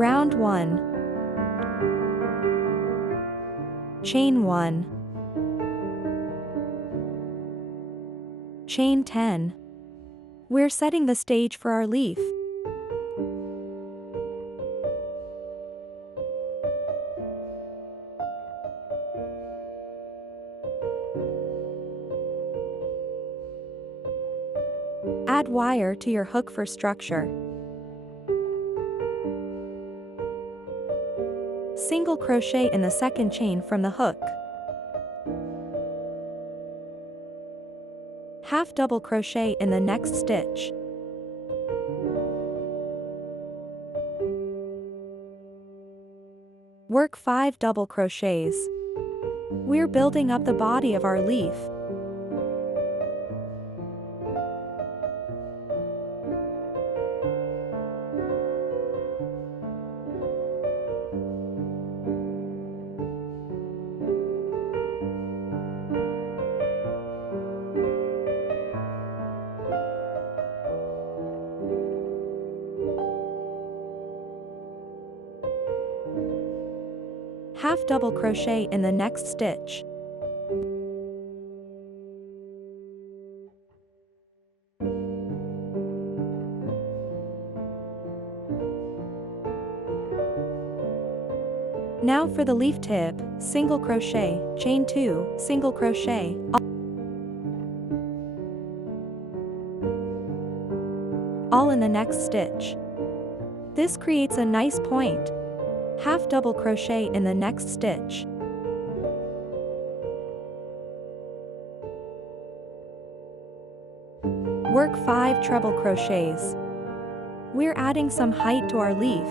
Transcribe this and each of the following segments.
Round 1. Chain 1. Chain 10. We're setting the stage for our leaf. Add wire to your hook for structure. Single crochet in the second chain from the hook. Half double crochet in the next stitch. Work 5 double crochets. We're building up the body of our leaf. Half double crochet in the next stitch. Now for the leaf tip, single crochet, chain 2, single crochet, all in the next stitch. This creates a nice point. Half double crochet in the next stitch. Work 5 treble crochets. We're adding some height to our leaf.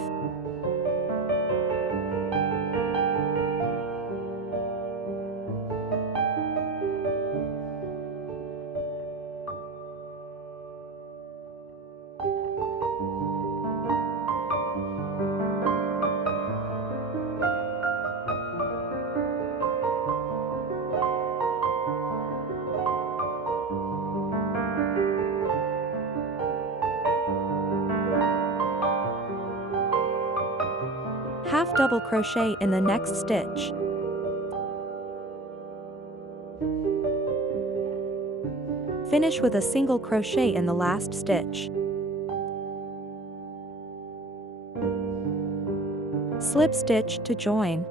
Half double crochet in the next stitch. Finish with a single crochet in the last stitch. Slip stitch to join.